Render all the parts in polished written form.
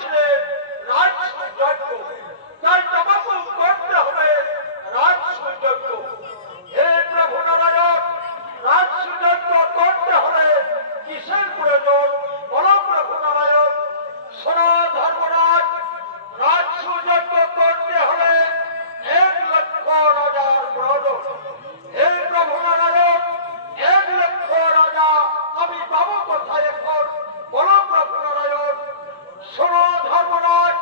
ছিলে রাজসূযজ্ঞ, তাই তোমাকেও করতে হবে রাজসূযজ্ঞ। হে প্রভু নারায়ণ, রাজসূযজ্ঞ করতে হলে কিসের প্রয়োজন বলো প্রভু নারায়ণ? শোনো ধর্মরাজ, রাজসূযজ্ঞ করতে হলে 1,00,000 রাজার প্রয়োজন। হে প্রভু নারায়ণ, 1,00,000 রাজা আমি পাবো কোথায় এখন বলো প্রভু নারায়ণ? শোনো ধর্মরাজ,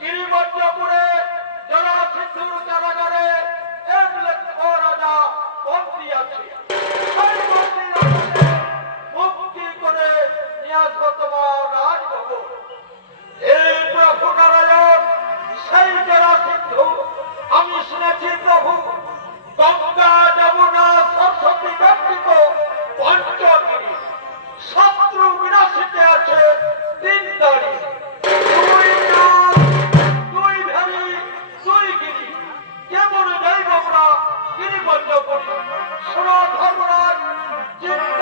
গিরিবজ্রপুরে জরাসিন্ধুর কারাগারে 1,00,000 রাজা বন্দী আছে। সেই বন্দী রাজাকে মুক্তি করে নিয়ে আসবো তোমার রাজভবন। হে প্রভু নারায়ণ, সেই জরাসিন্ধু আমি শুনেছি প্রভু গঙ্গা যমুনা সরস্বতী ব্যক্তিত পঞ্চগিরি, শত্রু বিনাশিতে আছে 3 দাঁড়ি, 2 নাম, 2 ভেরি, 2 গিরি। কেমন যাইব আমরা গিরিবজ্র করি? শোনো ধর্মরাজ, চিন্তা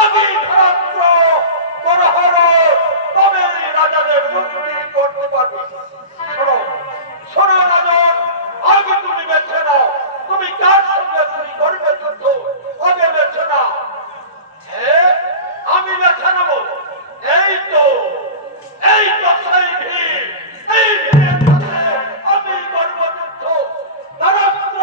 আমি ধরাত্র বড় হলো তবে রাজাদের মুক্তি করতে পারবে। শোনো শোনো রাজন, আগে তুমি বেছে নাও তুমি কার সঙ্গে তুমি করবে যুদ্ধ, আগে বেছে নাও। হ্যাঁ আমি বেছে নেব। এই তো সেই ভিড়, এই ভিড়ের সাথে আমি করব যুদ্ধ। ধরাত্র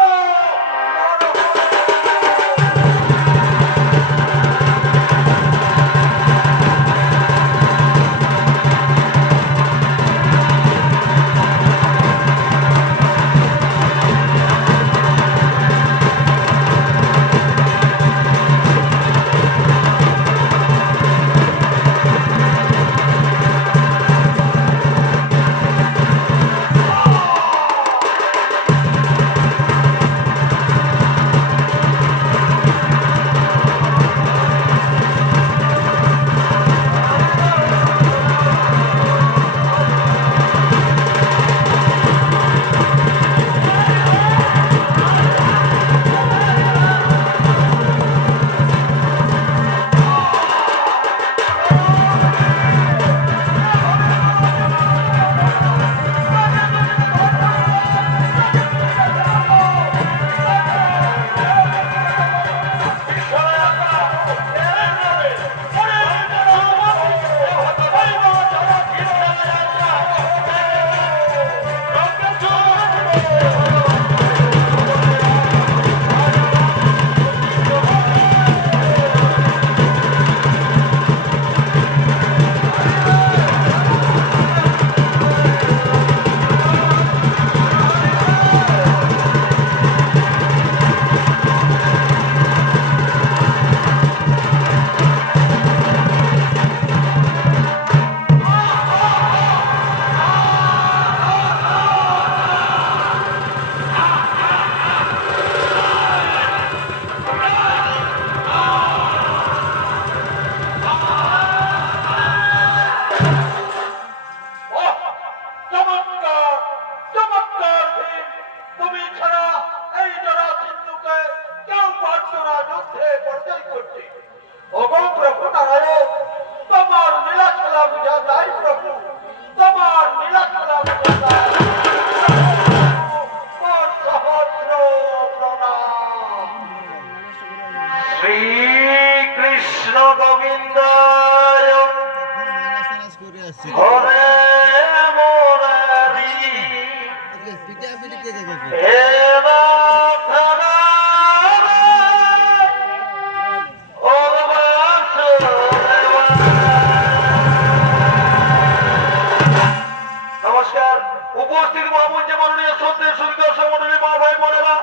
উপস্থিত মহামঞ্চে মাননীয় শ্রদ্ধেয় সুবিধা সংগঠনের মা ভাই বোনেরা,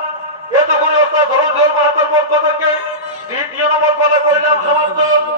এতক্ষণ ধরো